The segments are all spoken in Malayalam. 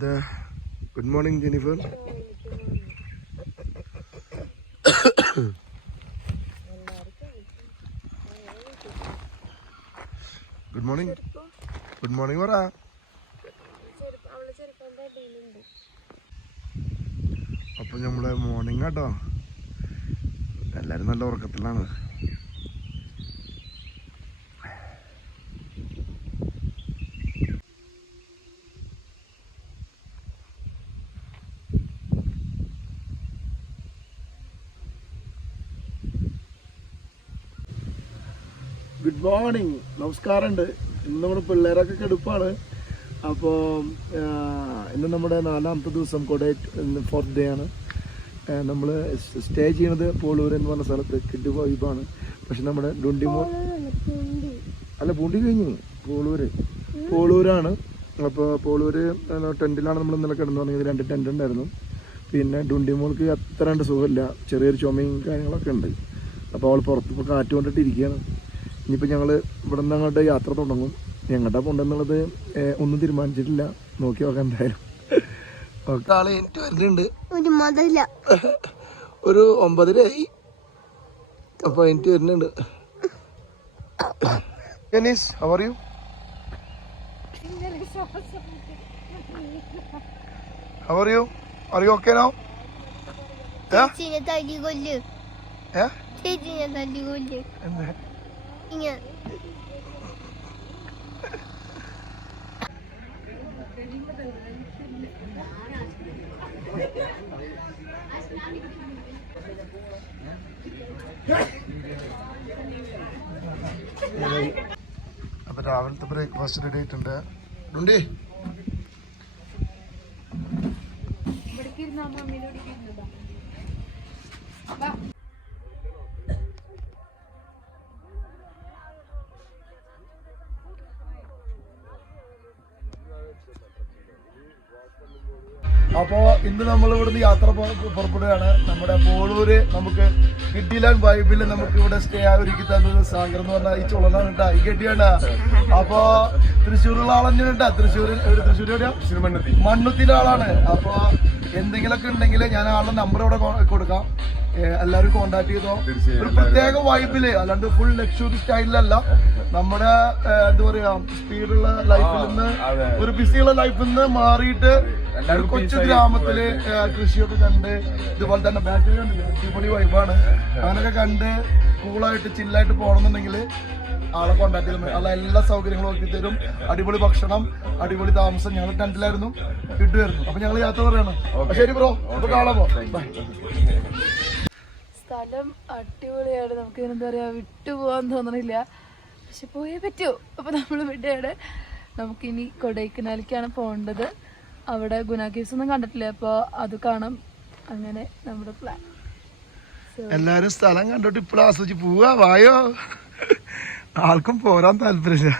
എന്താ good morning Jennifer. Good morning. Good morning പറ. അപ്പൊ നമ്മളെ മോർണിംഗ് കേട്ടോ. എല്ലാരും നല്ല ഉറക്കത്തിലാണ്. ഗുഡ് മോർണിംഗ്, നമസ്കാരമുണ്ട്. ഇന്ന് നമ്മുടെ പിള്ളേരൊക്കെ കെടുപ്പാണ്. അപ്പോൾ ഇന്ന് നമ്മുടെ 4ാമത്തെ ദിവസം, കൊടൈറ്റ് 4th ഡേ ആണ്. നമ്മൾ സ്റ്റേ ചെയ്യുന്നത് പോളൂർ എന്ന് പറഞ്ഞ സ്ഥലത്ത്. കിഡ് വൈബാണ്. പക്ഷെ നമ്മുടെ ഡുണ്ടിമോൾ അല്ല, പൂണ്ടി കഴിഞ്ഞു. പോളൂരാണ്. അപ്പോൾ പോളൂര് ടെൻറ്റിലാണ് നമ്മൾ ഇന്നലെ കിടന്നു തുടങ്ങിയത്. 2 ടെൻറ്റ് ഉണ്ടായിരുന്നു. പിന്നെ ഡുണ്ടിമോൾക്ക് അത്ര കണ്ട് സുഖമില്ല, ചെറിയൊരു ചുമയും കാര്യങ്ങളൊക്കെ ഉണ്ട്. അപ്പോൾ അവൾ പുറത്ത് ഇപ്പോൾ കാറ്റ് കൊണ്ടിട്ട് ഇരിക്കുകയാണ്. ഇനിയിപ്പോൾ ഞങ്ങൾ ഇവിടെ നിന്ന് അങ്ങോട്ട് യാത്ര തുടങ്ങും. എങ്ങോട്ടാ പോകണ്ടെന്നുള്ളത് ഒന്നും തീരുമാനിച്ചിട്ടില്ല. നോക്കി നോക്കാം എന്തായാലും. ആളെ എനിക്ക് വരുന്നുണ്ട്. ഒരു 9:30 അപ്പോൾ എനിക്ക് വരുന്നുണ്ട്. Dennis, how are you? How are you? Are you okay now? Yeah? Yeah? Yeah. അപ്പൊ രാവിലത്തെ ബ്രേക്ക്ഫാസ്റ്റ് റെഡി ആയിട്ടുണ്ട്. ഡുണ്ടി അപ്പോൾ ഇന്ന് നമ്മൾ ഇവിടുന്ന് യാത്ര പുറപ്പെടുകയാണ്. നമ്മുടെ പോളൂര് നമുക്ക് കിഡിലാൻഡ് വൈബിൽ നമുക്ക് ഇവിടെ സ്റ്റേ ഒരുക്കി തന്നത് സാഗർ എന്ന് പറഞ്ഞാൽ ഈ ചുളനാണ് കേട്ടാ, ഈ കെട്ടിയാണ്. അപ്പൊ തൃശ്ശൂരുള്ള ആളെന്നെ കേട്ടാ. തൃശ്ശൂർ എവിടെയാ? മണ്ണുത്തിലെ ആളാണ്. അപ്പൊ എന്തെങ്കിലുമൊക്കെ ഉണ്ടെങ്കിൽ ഞാൻ ആളുടെ നമ്പർ ഇവിടെ കൊടുക്കാം. എല്ലാവരും കോണ്ടാക്ട് ചെയ്തോ. ഒരു പ്രത്യേക വൈബില്, അല്ലാണ്ട് ഫുൾ ലക്ഷറി സ്റ്റൈലിലല്ല. നമ്മുടെ എന്താ പറയാ, സ്പീഡുള്ള ലൈഫിൽ നിന്ന്, ഒരു ബിസിയുള്ള ലൈഫിൽ നിന്ന് മാറിയിട്ട് ഒരു കൊച്ചു ഗ്രാമത്തില് കൃഷിയൊക്കെ കണ്ട്, ഇതുപോലെ തന്നെ ബാക്കിൽ അടിപൊളി വൈബാണ്. അങ്ങനെയൊക്കെ കണ്ട് കൂളായിട്ട് ചില്ലായിട്ട് പോകണമെന്നുണ്ടെങ്കിൽ ആളെ കോണ്ടാക്ട് ചെയ്താൽ ആളെ എല്ലാ സൗകര്യങ്ങളും നോക്കി തരും. അടിപൊളി ഭക്ഷണം, അടിപൊളി താമസം. ഞങ്ങൾ ടെന്റിലായിരുന്നു, കിട്ടുമായിരുന്നു. അപ്പൊ ഞങ്ങൾ യാത്ര പറയണം. ശരി ബ്രോ, അപ്പൊ കാണാമോ? സ്ഥലം അടിപൊളിയാണ്. നമുക്ക് എന്താ പറയാ, വിട്ടുപോകാൻ തോന്നണില്ല. പക്ഷെ പോയേ പറ്റൂ. അപ്പൊ നമ്മൾ വിടുകയാണ്. നമുക്കിനി കൊടൈക്കനാലിലേക്കാണ് പോകേണ്ടത്. അവിടെ ഗുണ കേവ്സ് ഒന്നും കണ്ടിട്ടില്ല, അപ്പോൾ അത് കാണാം. അങ്ങനെ നമ്മുടെ പ്ലാൻ. എല്ലാരും സ്ഥലം കണ്ടോട്ട് ഇപ്പോഴും ആസ്വദിച്ച് പോവാ. വായോ, ആൾക്കും പോരാൻ താല്പര്യമില്ല.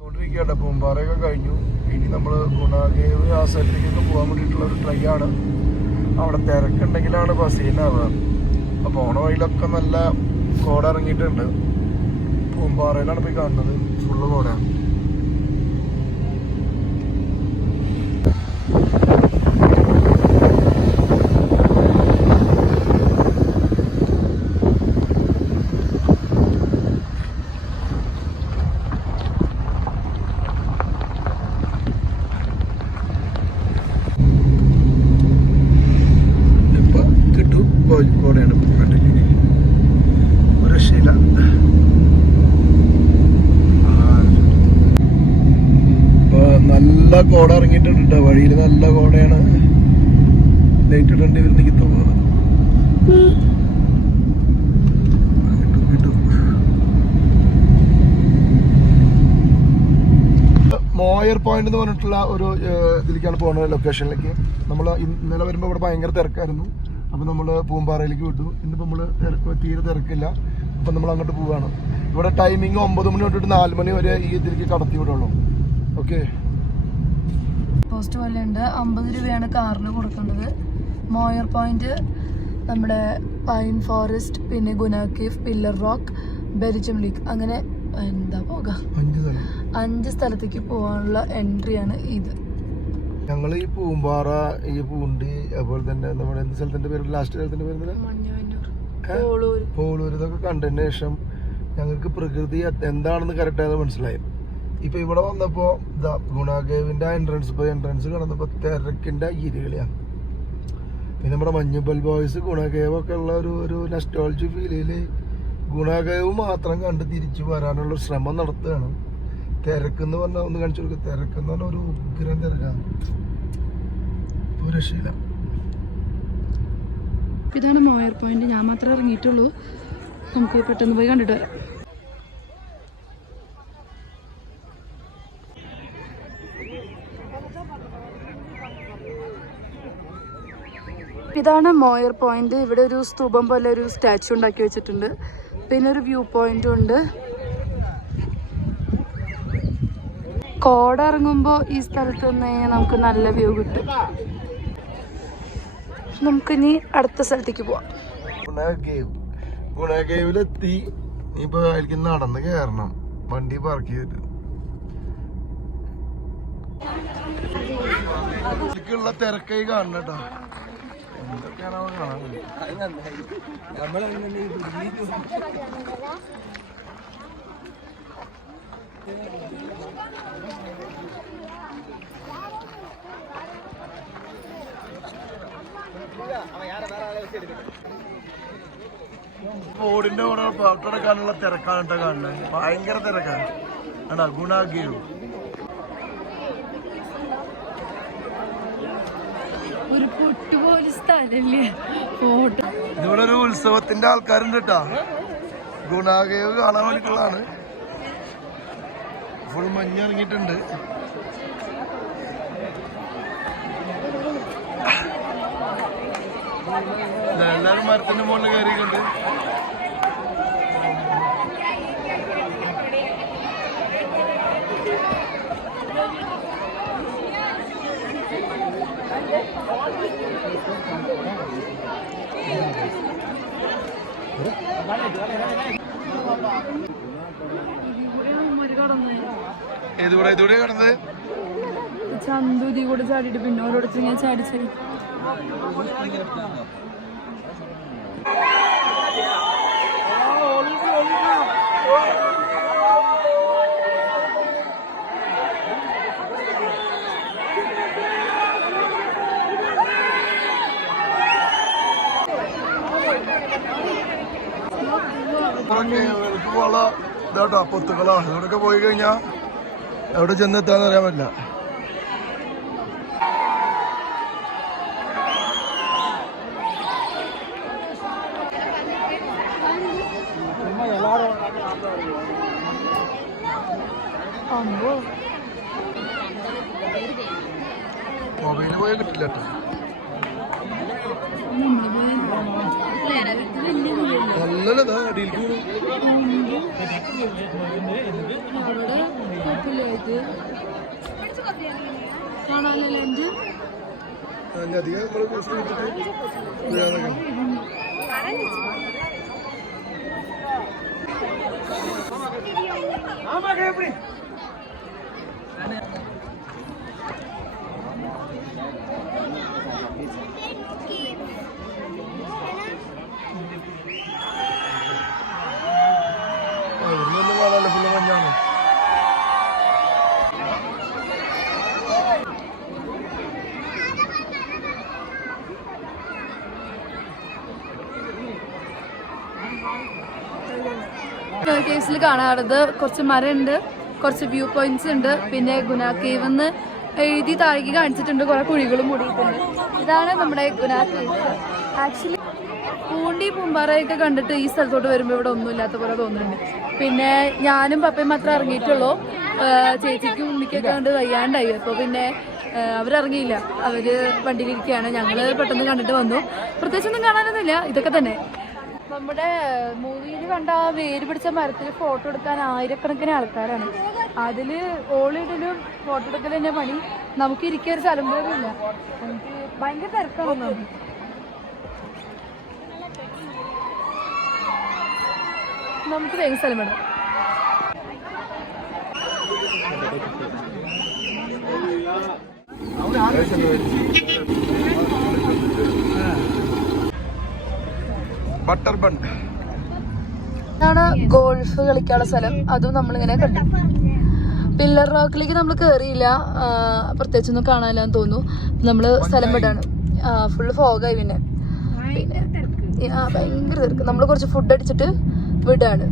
നോട്ടിരിക്കട്ടെ, പൂമ്പാറയൊക്കെ കഴിഞ്ഞു. ഇനി നമ്മള് ഗുണ കേവ് ആ സ്ഥലത്തേക്കൊക്കെ പോകാൻ വേണ്ടിയിട്ടുള്ള ഒരു ട്രൈ ആണ്. അവിടെ തിരക്കുണ്ടെങ്കിലാണ് ബസ്സീനാവുക. അപ്പൊ പോണ വഴിയിലൊക്കെ നല്ല കോട ഇറങ്ങിയിട്ടുണ്ട്. പൂമ്പാറയിലാണ് പോയി കാണുന്നത്, ഫുള്ള് കോട. കോടയാണ് ഒരു രക്ഷയില്ല. ഇപ്പൊ നല്ല കോട ഇറങ്ങിയിട്ടുണ്ട്. വഴിയിൽ നല്ല കോടയാണ്. ലൈറ്റ് ഇടേണ്ടി വരുന്നെങ്കിൽ തോന്നുന്നത്. മോയർ പോയിന്റ് എന്ന് പറഞ്ഞിട്ടുള്ള ഒരു ഇതിലേക്കാണ് പോകുന്നത്, ലൊക്കേഷനിലേക്ക്. നമ്മൾ ഇന്നലെ വരുമ്പോൾ ഇവിടെ ഭയങ്കര തിരക്കായിരുന്നു. അപ്പം നമ്മൾ പൂമ്പാറയിലേക്ക് വിട്ടു. ഇന്നിപ്പോൾ നമ്മൾ തീരെ തിരക്കില്ല. അപ്പം നമ്മൾ അങ്ങോട്ട് പോവുകയാണ്. ഇവിടെ ടൈമിങ് 9 മണി തൊട്ടിട്ട് 4 മണി വരെ ഈ ഇതിലേക്ക് കടത്തി വിടുള്ളൂ. ഓക്കെ. പോസ്റ്റ് പോലെ ഉണ്ട്. 50 രൂപയാണ് കാറിന് കൊടുക്കേണ്ടത്. മോയർ പോയിന്റ്, നമ്മുടെ പൈൻ ഫോറസ്റ്റ്, പിന്നെ ഗുണ കേവ്, പില്ലർ റോക്ക്, ബെൽജിയം ലേക്ക്, അങ്ങനെ എന്താ പോകാം 5 സ്ഥലത്തേക്ക് പോകാനുള്ള എൻട്രിയാണ് ഇത്. ഞങ്ങൾ ഈ പൂമ്പാറ, ഈ പൂണ്ടി, അതുപോലെ തന്നെ നമ്മുടെ എന്ത് സ്ഥലത്തിന്റെ പേര്, ലാസ്റ്റ് സ്ഥലത്തിന്റെ പേര് പോളൂർ, ഇതൊക്കെ കണ്ടതിന് ശേഷം ഞങ്ങൾക്ക് പ്രകൃതി എന്താണെന്ന് കറക്റ്റാണെന്ന് മനസ്സിലായി. ഇപ്പൊ ഇവിടെ വന്നപ്പോ ഇതാ ഗുണാകേവിന്റെ എൻട്രൻസ് കടന്നപ്പോ തിരക്കിന്റെ ഗിരികളിയാണ്. പിന്നെ നമ്മുടെ മഞ്ഞുബൽ ബോയ്സ് ഗുണാകേവ് ഒക്കെ ഉള്ള ഒരു നെസ്റ്റോളജി ഫീലില് ഗുണാകേവ് മാത്രം കണ്ട് തിരിച്ചു വരാനുള്ള ശ്രമം നടത്തുകയാണ്. തിരക്കെന്ന് പറഞ്ഞാൽ ഒന്ന് കാണിച്ചു കൊടുക്കുക. തിരക്കെന്ന് പറഞ്ഞാൽ ഒരു ഉഗ്രം തിരക്കാണ്, ഒരു രക്ഷയില്ല. ഇതാണ് മോയർ പോയിന്റ്. ഞാൻ മാത്രമേ ഇറങ്ങിയിട്ടുള്ളൂ. നമുക്ക് പെട്ടെന്ന് പോയി കണ്ടിട്ട് വരാം. ഇതാണ് മോയർ പോയിന്റ്. ഇവിടെ ഒരു സ്തൂപം പോലെ ഒരു സ്റ്റാച്ചു ഉണ്ടാക്കി വെച്ചിട്ടുണ്ട്. പിന്നെ ഒരു വ്യൂ പോയിന്റും ഉണ്ട്. കോട ഇറങ്ങുമ്പോൾ ഈ സ്ഥലത്ത് നിന്ന് നമുക്ക് നല്ല വ്യൂ കിട്ടും. നമുക്കിനി അടുത്ത സ്ഥലത്തേക്ക് പോവാം. ഗുണാകേവിലെത്തി. ഇനിയിപ്പോ അതിലേക്ക് നടന്ന് കയറണം. വണ്ടി പാർക്ക് ചെയ്തിട്ട് ഇതിലേക്കുള്ള തിരക്കായി കാണണം കേട്ടോ. എന്തൊക്കെയാണോ കാണാൻ ബോർഡിന്റെ കൂടെ ഫോട്ടോ എടുക്കാനുള്ള തിരക്കാണ് കേട്ടോ കാണുന്നത്. ഭയങ്കര തിരക്കാണ് കേട്ടോ. ഗുണാകേവ് ഒരു പൊട്ടുപോലെ സ്ഥലല്ലേ ഫോട്ടോ. ഇവിടെ ഒരു ഉത്സവത്തിന്റെ ആൾക്കാരുണ്ട് കേട്ടോ. ഗുണാകേവ് കാണാൻ വേണ്ടിയിട്ടുള്ളതാണ്. ഫുൾ മഞ്ഞിറങ്ങിയിട്ടുണ്ട്. എല്ലാവരും മരത്തിന്റെ മുകളിൽ കയറിയിട്ടുണ്ട്. ഇതൂടെ കടന്നത് ചന്തുതി കൂടെ ചാടിയിട്ട് പിന്നെ ഓരോടത്ത് ഞാൻ ചാടിച്ചടി. ഇതാട്ടോ പൊത്തുക്കളാ. ഇവിടെയൊക്കെ പോയി കഴിഞ്ഞാ എവിടെ ചെന്നെത്താന്ന് അറിയാൻ പറ്റില്ല. മൊബൈല് പോയാൽ കിട്ടില്ല കേട്ടോ. നല്ലതാ അടിയിലേക്ക് അധികം നമ്മള് പോസ്റ്റ് കിട്ടിട്ട് ഇവിടുന്നൊന്നും കാണാനല്ല, ഫുള്ള് മഞ്ഞാണ്. കേസിൽ കാണാറുള്ളത് കുറച്ച് മരമുണ്ട്, കുറച്ച് വ്യൂ പോയിന്റ്സ് ഉണ്ട്. പിന്നെ ഗുനാ കേവ് എന്ന് എഴുതി താഴേക്ക് കാണിച്ചിട്ടുണ്ട്. കുറെ കുഴികളും മൂടിയിട്ടുണ്ട്. ഇതാണ് നമ്മുടെ ഗുനാ കേവ്. ആക്ച്വലി പൂണ്ടി പൂമ്പാറയൊക്കെ കണ്ടിട്ട് ഈ സ്ഥലത്തോട്ട് വരുമ്പോൾ ഇവിടെ ഒന്നും ഇല്ലാത്ത പോലെ തോന്നുന്നുണ്ട്. പിന്നെ ഞാനും പപ്പയും മാത്രമേ ഇറങ്ങിയിട്ടുള്ളൂ. ചേച്ചിക്കും ഉണ്ണിക്കൊക്കെ കണ്ട് വയ്യാണ്ടായി. അപ്പോൾ പിന്നെ അവരിറങ്ങിയില്ല, അവര് വണ്ടിയിലിരിക്കുകയാണ്. ഞങ്ങൾ പെട്ടെന്ന് കണ്ടിട്ട് വന്നു. പ്രത്യേകിച്ചൊന്നും കാണാനൊന്നുമില്ല, ഇതൊക്കെ തന്നെ. നമ്മുടെ മൂവിയിൽ കണ്ട ആ വേര് പിടിച്ച മരത്തിൽ ഫോട്ടോ എടുക്കാൻ ആയിരക്കണക്കിന് ആൾക്കാരാണ്. അതിൽ ഓളിടലും ഫോട്ടോ എടുക്കലും തന്നെ പണി. നമുക്ക് ഇരിക്കാൻ ഒരു സ്ഥലം പോലും ഇല്ല. നമുക്ക് ഭയങ്കര തിരക്കാണ്. നമുക്ക് വേഗം സ്ഥലം വേണം. ബട്ടർ ബൺ ഇതാണ് ഗോൾഫ് കളിക്കാനുള്ള സ്ഥലം. അതും നമ്മളിങ്ങനെ കണ്ടു. പില്ലർ റോക്കിലേക്ക് നമ്മൾ കയറിയില്ല, പ്രത്യേകിച്ചൊന്നും കാണാനില്ലാന്ന് തോന്നുന്നു. നമ്മള് സ്ഥലം വിടാണ്. ഫുള്ള് ഫോഗായി. പിന്നെ ഭയങ്കര തിരക്ക്. നമ്മള് കുറച്ച് ഫുഡ് അടിച്ചിട്ട് വിടാണ്.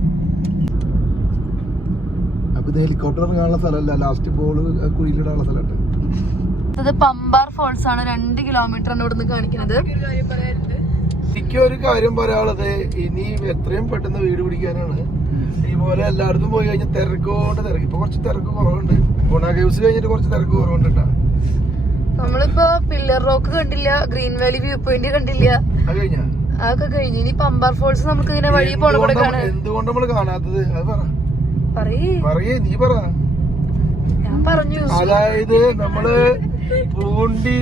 ഹെലികോപ്റ്റർ ഇറങ്ങാനുള്ള സ്ഥലമല്ല, ലാസ്റ്റ് ബോൾ കുഴിയിലിടാനുള്ള സ്ഥലമുണ്ട്. ഇത് പമ്പാർ ഫോൾസ് ആണ്. 2 കിലോമീറ്റർ ആണ് ഇവിടുന്ന് കാണിക്കുന്നത്. എനിക്ക് ഒരു കാര്യം പറയാനുള്ളത്, ഇനി എത്രയും പെട്ടെന്ന് വീട് പിടിക്കാനാണ്. ഇതുപോലെ എല്ലായിടത്തും പോയി കഴിഞ്ഞാൽ തിരക്ക്. ഇപ്പൊ കുറച്ച് തിരക്ക് കുറവുണ്ട്. ഗുണ കേവ്സ് കഴിഞ്ഞിട്ട് കുറച്ച് തിരക്ക് കുറവുണ്ട് കേട്ടോ. നമ്മളിപ്പോ പില്ലർ റോക്ക് കണ്ടില്ല, ഗ്രീൻ വാലി വ്യൂ പോയിന്റ് കണ്ടില്ല. അത് കഴിഞ്ഞാ അതൊക്കെ കഴിഞ്ഞു. ഇനി പമ്പാർ ഫോൾസ് നമുക്ക് ഇങ്ങനെ വഴി പോണ കൂടെ കാണാം. എന്തുകൊണ്ട് നമ്മള് കാണാത്തത്? അത് പറയേ, നീ പറ. ഞാൻ പറഞ്ഞു. അതായത് നമ്മള് പൂണ്ടി,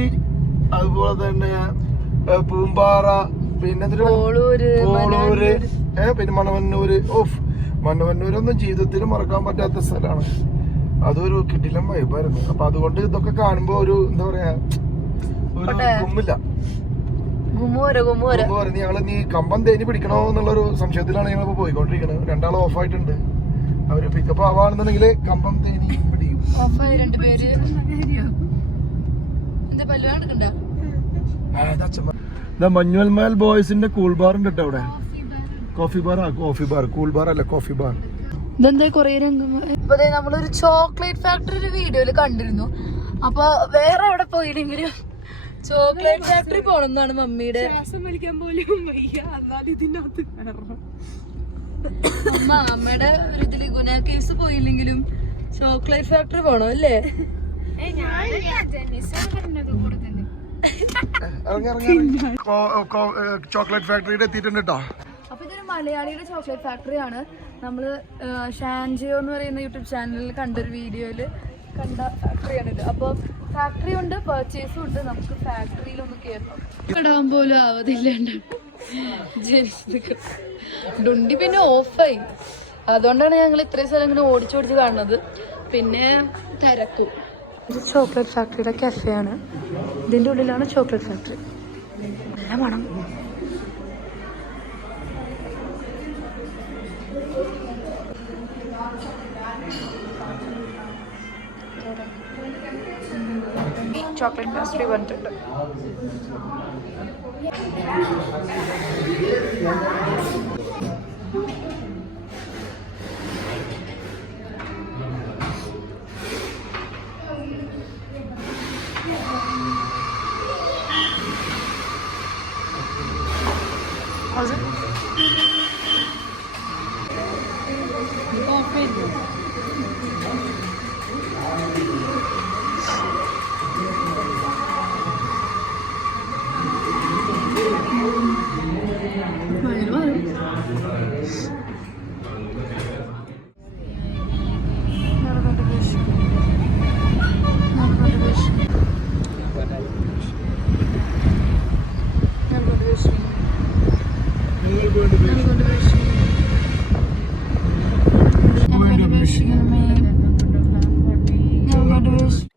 അതുപോലെ തന്നെ പൂമ്പാറ, പിന്നെ പോളൂര്, പിന്നെ മണവന്നൂര്. മണവന്നൂരൊന്നും ജീവിതത്തിൽ മറക്കാൻ പറ്റാത്ത സ്ഥലമാണ്. അതൊരു കിടിലം വൈബായിരുന്നു. അപ്പൊ അതുകൊണ്ട് ഇതൊക്കെ കാണുമ്പോ ഒരു എന്താ പറയാ, ഒരു ഗുമ്മില്ല. ഞങ്ങള് നീ കമ്പം തേഞ്ഞ് പിടിക്കണോ എന്നുള്ളൊരു സംശയത്തിലാണ് ഞങ്ങളിപ്പോ പോയിക്കൊണ്ടിരിക്കുന്നത്. 2 ആൾ ഓഫ് ആയിട്ടുണ്ട്. അവര് പിക്കപ്പ് ആവാണെന്നുണ്ടെങ്കിൽ കമ്പം തേഞ്ഞ് പിടിക്കും. മഞ്ഞുവൽമേൽ ബോയ്സിന്റെ കൂൾ ബാർ ഉണ്ട് കേട്ടോ അവിടെ. കോഫി ബാർ കൂൾ ബാർ അല്ല, കോഫി ബാർ. ഇതെന്താ കൊറേ രംഗങ്ങൾ. ഇപ്പൊ നമ്മളൊരു ചോക്ലേറ്റ് ഫാക്ടറി ഒരു വീഡിയോയില് കണ്ടിരുന്നു. അപ്പൊ വേറെ എവിടെ പോയില്ലെങ്കിലും ചോക്ലേറ്റ് ഫാക്ടറി പോണെന്നാണ് മമ്മിയുടെ. അമ്മയുടെ ഒരു ഇതില് ഗുന കേസ് പോയില്ലെങ്കിലും ചോക്ലേറ്റ് ഫാക്ടറി പോണോ അല്ലേ? ചോക്ലേറ്റ് ഫാക്ടറിയുടെ എത്തിയിട്ടുണ്ട് കേട്ടോ. അപ്പൊ ഇതൊരു മലയാളിയുടെ ചോക്ലേറ്റ് ഫാക്ടറിയാണ്. നമ്മള് ഷാൻജിയോ എന്ന് പറയുന്ന യൂട്യൂബ് ചാനലിൽ കണ്ടൊരു വീഡിയോയില് കണ്ട ഫാക്ടറിയാണിത്. അപ്പൊ ഫാക്ടറി ഉണ്ട്, പർച്ചേസും ഉണ്ട്. നമുക്ക് ഫാക്ടറിയിലൊന്ന് കേൾക്കാം. ഇടാൻ പോലും ആവതില്ലാണ്ട് ഡുണ്ടി പിന്നെ ഓഫായി. അതുകൊണ്ടാണ് ഞങ്ങൾ ഇത്രയും സ്ഥലം ഇങ്ങനെ ഓടിച്ചോടിച്ച് കാണുന്നത്. പിന്നെ തിരക്കും. ഇത് ചോക്ലേറ്റ് ഫാക്ടറിയുടെ കഫേ ആണ്. ഇതിന്റെ ഉള്ളിലാണ് ചോക്ലേറ്റ് ഫാക്ടറി. നല്ല മണം. ചോക്ലേറ്റ് പേസ്ട്രി വന്നിട്ടുണ്ട്.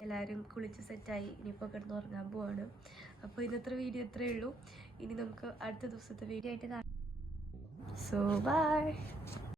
എല്ലാവരും കുളിച്ച് സെറ്റായി ഇനിയിപ്പോൾ കിടന്ന് ഉറങ്ങാൻ പോവാണ്. അപ്പോൾ ഇന്നത്തെ വീഡിയോ ഇത്രയേ ഉള്ളൂ. ഇനി നമുക്ക് അടുത്ത ദിവസത്തെ വീഡിയോ ആയിട്ട് കാണാം. So by.